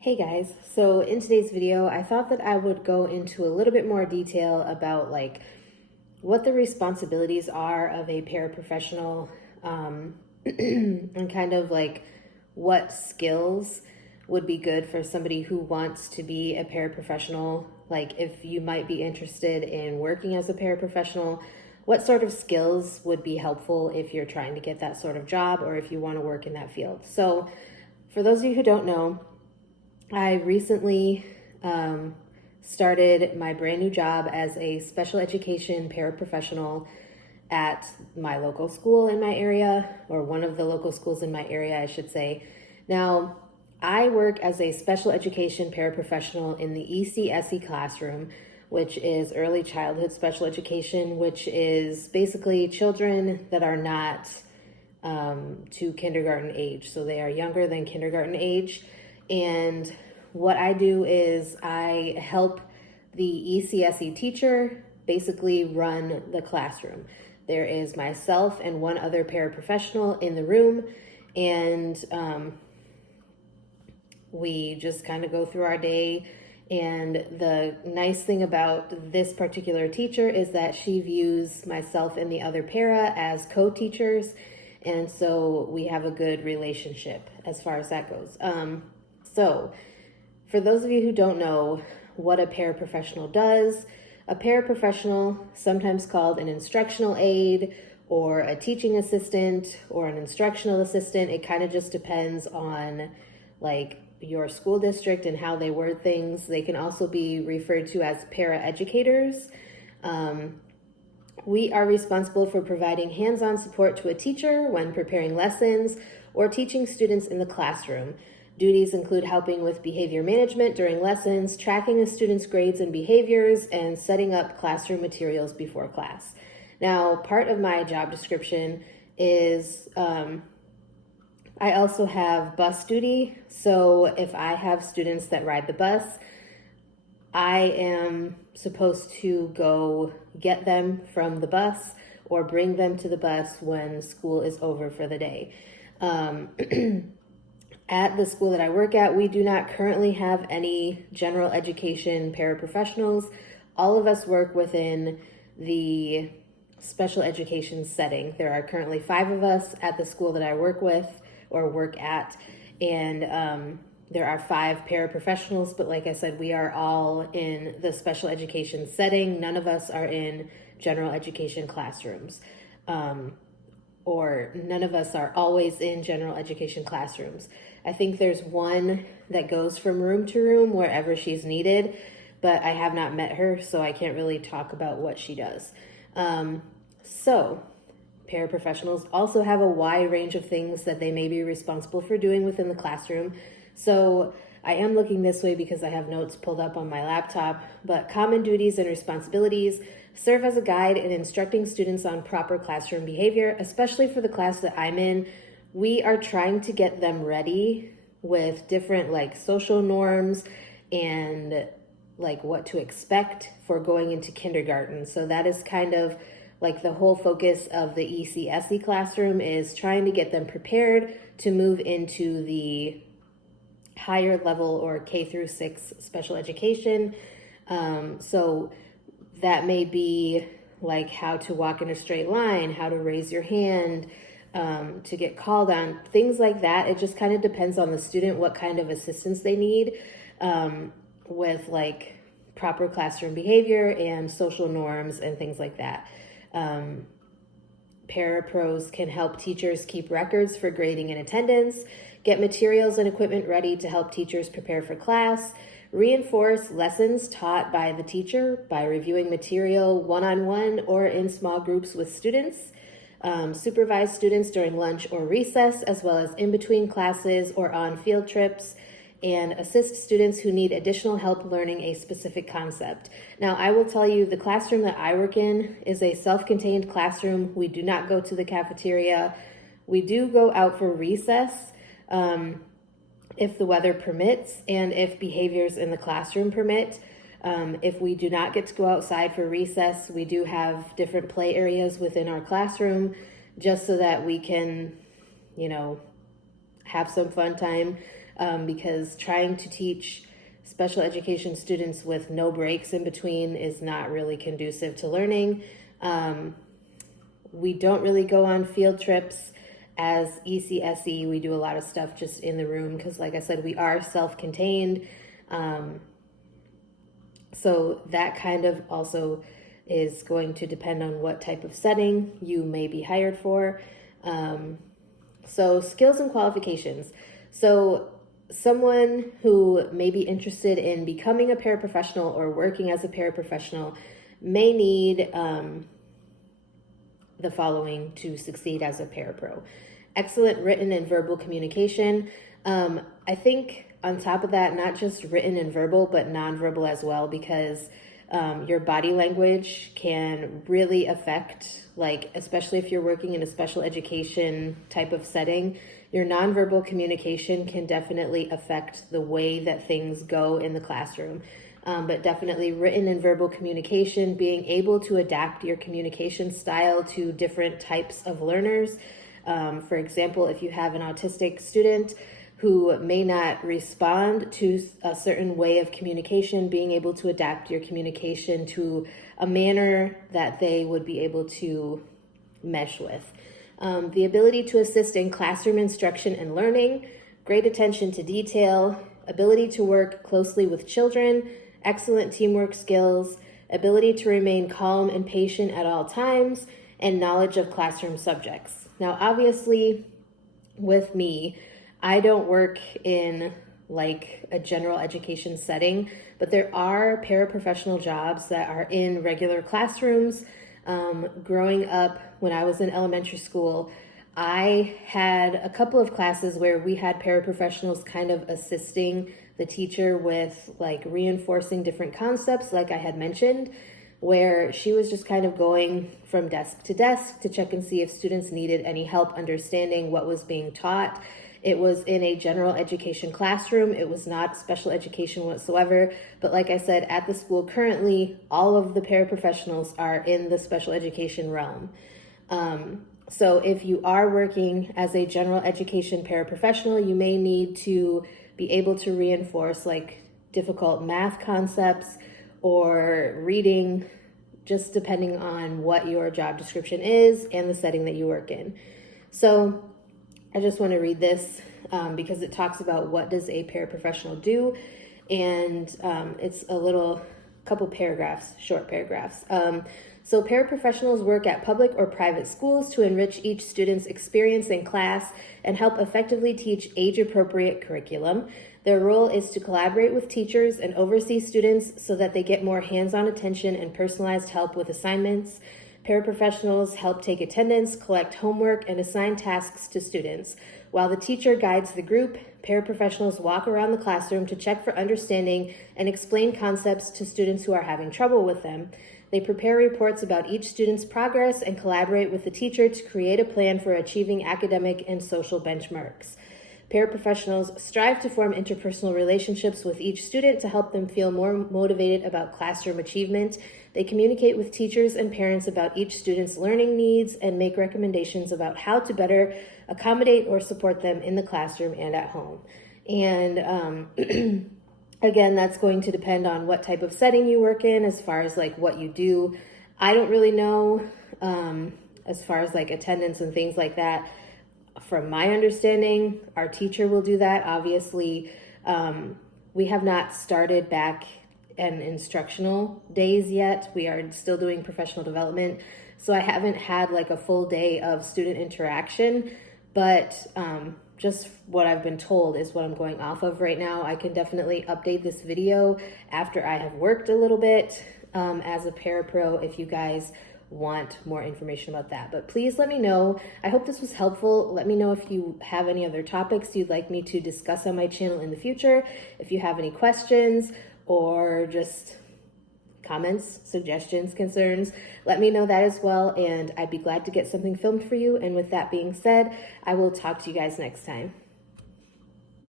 Hey guys, so in today's video, I thought that I would go into a little bit more detail about what the responsibilities are of a paraprofessional, and kind of what skills would be good for somebody who wants to be a paraprofessional. Like if you might be interested in working as a paraprofessional, what sort of skills would be helpful if you're trying to get that sort of job or if you want to work in that field. So for those of you who don't know, I recently started my brand new job as a special education paraprofessional at my local school in my area, or one of the local schools in my area, I should say. Now, I work as a special education paraprofessional in the ECSE classroom, which is early childhood special education, which is basically children that are not to kindergarten age. So they are younger than kindergarten age. And what I do is I help the ECSE teacher basically run the classroom. There is myself and one other paraprofessional in the room, and we just kind of go through our day. And the nice thing about this particular teacher is that she views myself and the other para as co-teachers, and so we have a good relationship as far as that goes. So for those of you who don't know what a paraprofessional does, a paraprofessional, sometimes called an instructional aide or a teaching assistant or an instructional assistant, it kind of just depends on your school district and how they word things. They can also be referred to as paraeducators. We are responsible for providing hands-on support to a teacher when preparing lessons or teaching students in the classroom. Duties include helping with behavior management during lessons, tracking a student's grades and behaviors, and setting up classroom materials before class. Now, part of my job description is I also have bus duty. So if I have students that ride the bus, I am supposed to go get them from the bus or bring them to the bus when school is over for the day. At the school that I work at, we do not currently have any general education paraprofessionals. All of us work within the special education setting. There are currently 5 of us at the school that I work with or work at, and there are 5 paraprofessionals, but like I said, we are all in the special education setting. None of us are in general education classrooms, or none of us are always in general education classrooms. I think there's one that goes from room to room wherever she's needed, but I have not met her, so I can't really talk about what she does. So paraprofessionals also have a wide range of things that they may be responsible for doing within the classroom. So I am looking this way because I have notes pulled up on my laptop, but common duties and responsibilities: serve as a guide in instructing students on proper classroom behavior, especially for the class that I'm in. We are trying to get them ready with different social norms and what to expect for going into kindergarten. So that is kind of the whole focus of the ECSE classroom, is trying to get them prepared to move into the higher level or K through 6 special education. So that may be how to walk in a straight line, how to raise your hand, to get called on, things like that. It just kind of depends on the student, what kind of assistance they need with proper classroom behavior and social norms and things like that. Parapros can help teachers keep records for grading and attendance, get materials and equipment ready to help teachers prepare for class, reinforce lessons taught by the teacher by reviewing material one-on-one or in small groups with students, supervise students during lunch or recess, as well as in between classes or on field trips, and assist students who need additional help learning a specific concept. Now, I will tell you, the classroom that I work in is a self-contained classroom. We do not go to the cafeteria. We do go out for recess if the weather permits and if behaviors in the classroom permit. If we do not get to go outside for recess, we do have different play areas within our classroom just so that we can, have some fun time. because trying to teach special education students with no breaks in between is not really conducive to learning. We don't really go on field trips as ECSE. We do a lot of stuff just in the room because, like I said, we are self-contained. So that kind of also is going to depend on what type of setting you may be hired for. So skills and qualifications. So someone who may be interested in becoming a paraprofessional or working as a paraprofessional may need the following to succeed as a parapro. Excellent written and verbal communication. I think on top of that, not just written and verbal, but nonverbal as well, because your body language can really affect, like, especially if you're working in a special education type of setting, your nonverbal communication can definitely affect the way that things go in the classroom. But definitely written and verbal communication, being able to adapt your communication style to different types of learners. For example, if you have an autistic student who may not respond to a certain way of communication, being able to adapt your communication to a manner that they would be able to mesh with. The ability to assist in classroom instruction and learning, great attention to detail, ability to work closely with children, excellent teamwork skills, ability to remain calm and patient at all times, and knowledge of classroom subjects. Now, obviously, with me, I don't work in like a general education setting, but there are paraprofessional jobs that are in regular classrooms. Growing up, when I was in elementary school, I had a couple of classes where we had paraprofessionals kind of assisting the teacher with like reinforcing different concepts, like I had mentioned, where she was just kind of going from desk to desk to check and see if students needed any help understanding what was being taught. It was in a general education classroom. It was not special education whatsoever. But like I said, at the school currently, all of the paraprofessionals are in the special education realm. So if you are working as a general education paraprofessional, you may need to be able to reinforce like difficult math concepts or reading, just depending on what your job description is and the setting that you work in. So I just want to read this because it talks about what does a paraprofessional do, and it's a couple paragraphs, short paragraphs. So paraprofessionals work at public or private schools to enrich each student's experience in class and help effectively teach age-appropriate curriculum. Their role is to collaborate with teachers and oversee students so that they get more hands-on attention and personalized help with assignments. Paraprofessionals help take attendance, collect homework, and assign tasks to students. While the teacher guides the group, paraprofessionals walk around the classroom to check for understanding and explain concepts to students who are having trouble with them. They prepare reports about each student's progress and collaborate with the teacher to create a plan for achieving academic and social benchmarks. Paraprofessionals strive to form interpersonal relationships with each student to help them feel more motivated about classroom achievement. They communicate with teachers and parents about each student's learning needs and make recommendations about how to better accommodate or support them in the classroom and at home. And again, that's going to depend on what type of setting you work in as far as like what you do. I don't really know as far as like attendance and things like that. From my understanding, our teacher will do that. Obviously, we have not started back in instructional days yet. We are still doing professional development. So I haven't had like a full day of student interaction, but just what I've been told is what I'm going off of right now. I can definitely update this video after I have worked a little bit as a parapro if you guys want more information about that. But please let me know. I hope this was helpful. Let me know if you have any other topics you'd like me to discuss on my channel in the future. If you have any questions or just comments, suggestions, concerns, let me know that as well, and I'd be glad to get something filmed for you. And with that being said, I will talk to you guys next time.